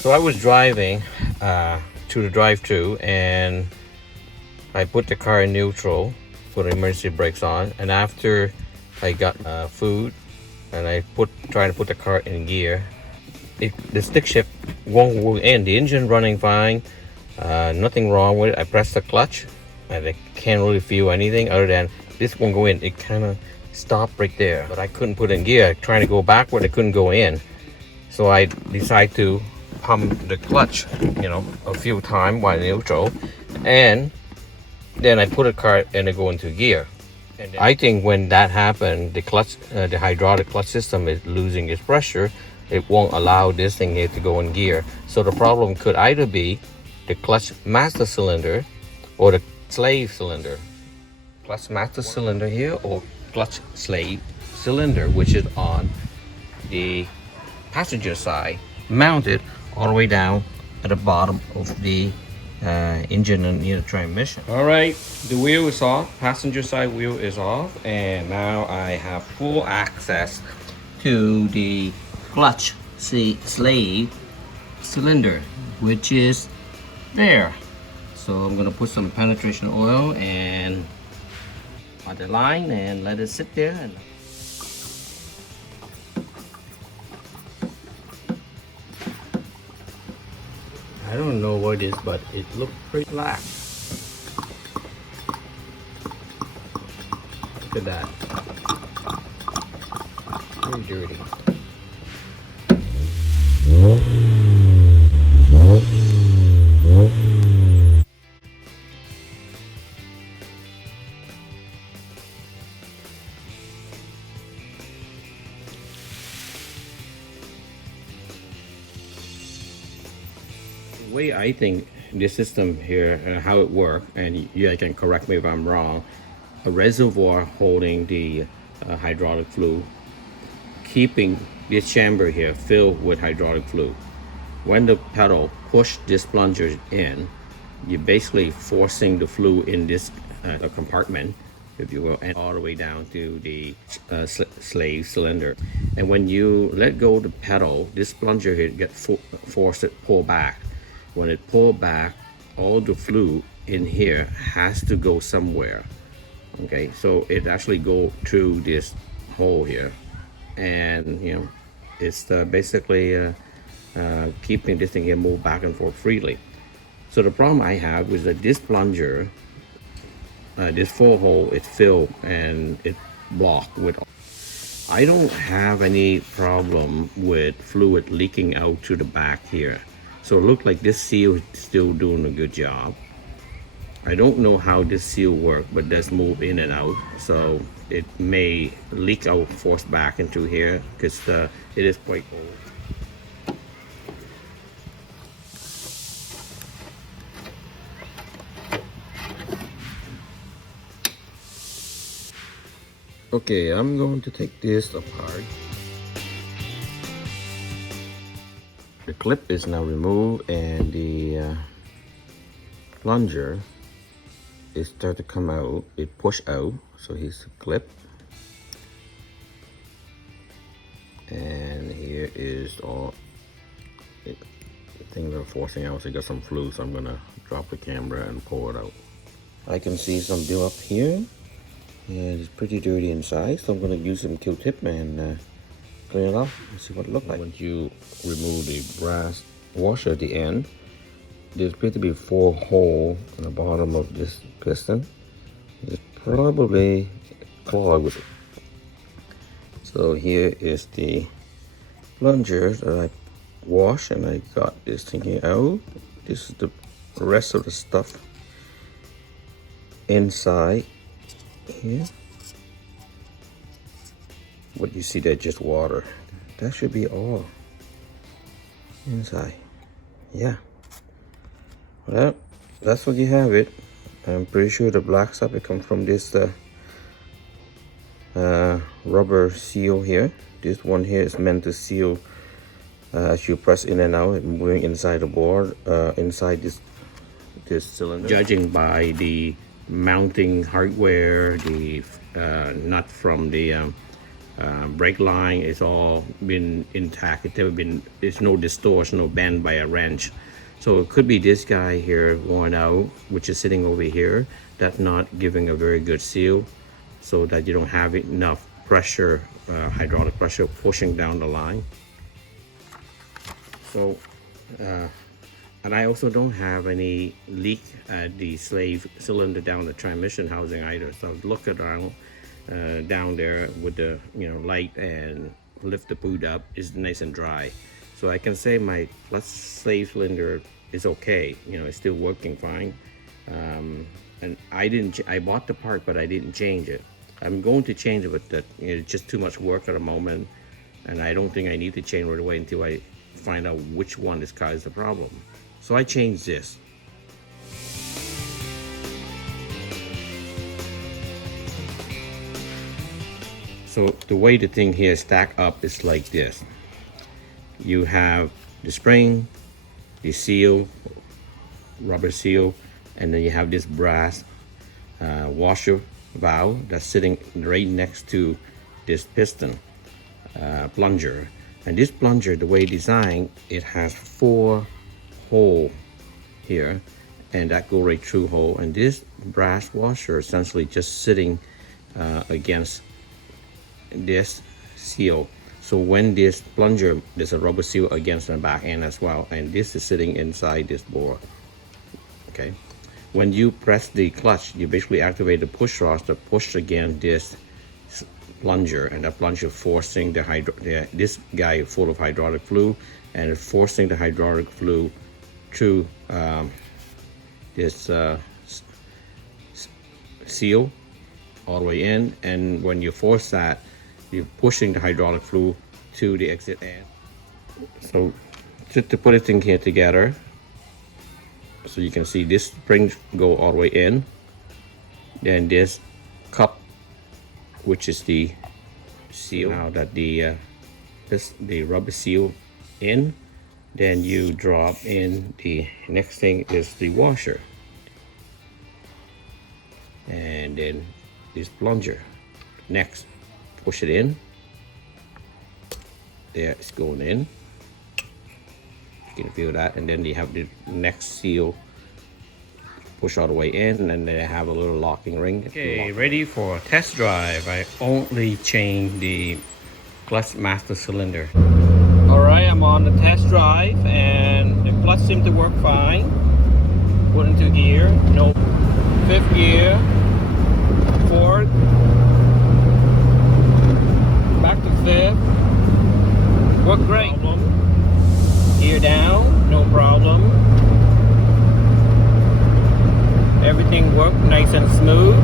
So I was driving to the drive-thru, and I put the car in neutral, put emergency brakes on, and after I got food and I trying to put the car in gear, the stick shift won't go in. The engine running fine, nothing wrong with it. I pressed the clutch and I can't really feel anything other than this won't go in. It kind of stopped right there, but I couldn't put it in gear. Trying to go backward, I couldn't go in. So I decided to pump the clutch, a few times while neutral, and then I put the car and I go into gear. And I think when that happened, the clutch, the hydraulic clutch system is losing its pressure. It won't allow this thing here to go in gear. So the problem could either be the clutch master cylinder or the slave cylinder. Clutch master cylinder here or clutch slave cylinder, which is on the passenger side, mounted all the way down at the bottom of the engine and the transmission. All right, the wheel is off, passenger side wheel is off, and now I have full access to the clutch slave cylinder, which is there. So I'm gonna put some penetration oil and on the line and let it sit there. And I don't know what it is, but it looks pretty black. Look at that. Very dirty. The way I think this system here, how it works, and you can correct me if I'm wrong, a reservoir holding the hydraulic fluid, keeping this chamber here filled with hydraulic fluid. When the pedal push this plunger in, you're basically forcing the fluid in this compartment, if you will, and all the way down to the slave cylinder. And when you let go of the pedal, this plunger here gets forced to pull back. When it pull back, all the fluid in here has to go somewhere. Okay, so it actually go through this hole here, and it's basically keeping this thing here move back and forth freely. So the problem I have is that this plunger, this full hole, is filled and it's blocked with. I don't have any problem with fluid leaking out to the back here. So it looks like this seal is still doing a good job. I don't know how this seal works, but it does move in and out. So it may leak out, force back into here, because it is quite old. Okay, I'm going to take this apart. The clip is now removed, and the plunger is start to come out. It push out, so here's the clip, and here is all the things are forcing out. So you got some fluid, so I'm gonna drop the camera and pull it out. I can see some build up here, and it's pretty dirty inside, so I'm gonna use some Q-tip and clean it off and see what it looks like. Once you remove the brass washer at the end, there's appears to be 4 holes in the bottom of this piston. It's probably clogged. So here is the plunger that I washed, and I got this thing here out. This is the rest of the stuff inside here. What you see there, just water. That should be all inside. Yeah. Well, that's what you have it. I'm pretty sure the black stuff it comes from this rubber seal here. This one here is meant to seal as you press in and out, moving inside the board, inside this cylinder. Judging by the mounting hardware, the nut from the Brake line is all been intact. It's never been, there's no distortion, no bend by a wrench. So it could be this guy here worn out, which is sitting over here, that's not giving a very good seal, so that you don't have enough pressure, hydraulic pressure pushing down the line. So, and I also don't have any leak at the slave cylinder down the transmission housing either. So look around down there with the light and lift the boot up, is nice and dry. So I can say my slave cylinder is okay. It's still working fine. And I bought the part, but I didn't change it. I'm going to change it, but it's just too much work at the moment, and I don't think I need to change right away until I find out which one is causing the problem. So I changed this. So the way the thing here stack up is like this. You have the spring, the seal, rubber seal, and then you have this brass washer valve that's sitting right next to this piston plunger. And this plunger, the way it's designed, it has 4 holes here, and that go right through hole. And this brass washer essentially just sitting against this seal. So when this plunger, there's a rubber seal against the back end as well, and this is sitting inside this bore. Okay, when you press the clutch, you basically activate the push rod to push against this plunger, and the plunger forcing this guy full of hydraulic fluid, and forcing the hydraulic fluid through this seal all the way in. And when you force that, you're pushing the hydraulic fluid to the exit end. So just to put everything here together, so you can see this spring go all the way in, then this cup, which is the seal, now that the rubber seal in, then you drop in the next thing is the washer, and then this plunger. Next, push it in. There, it's going in. You can feel that. And then you have the next seal, push all the way in, and then they have a little locking ring. Okay, ready for a test drive. I only changed the clutch master cylinder. All right, I'm on the test drive, and the clutch seems to work fine. Put into gear, no 5th gear, 4th, back to 5th. Work great. Gear down, no problem. Everything worked nice and smooth.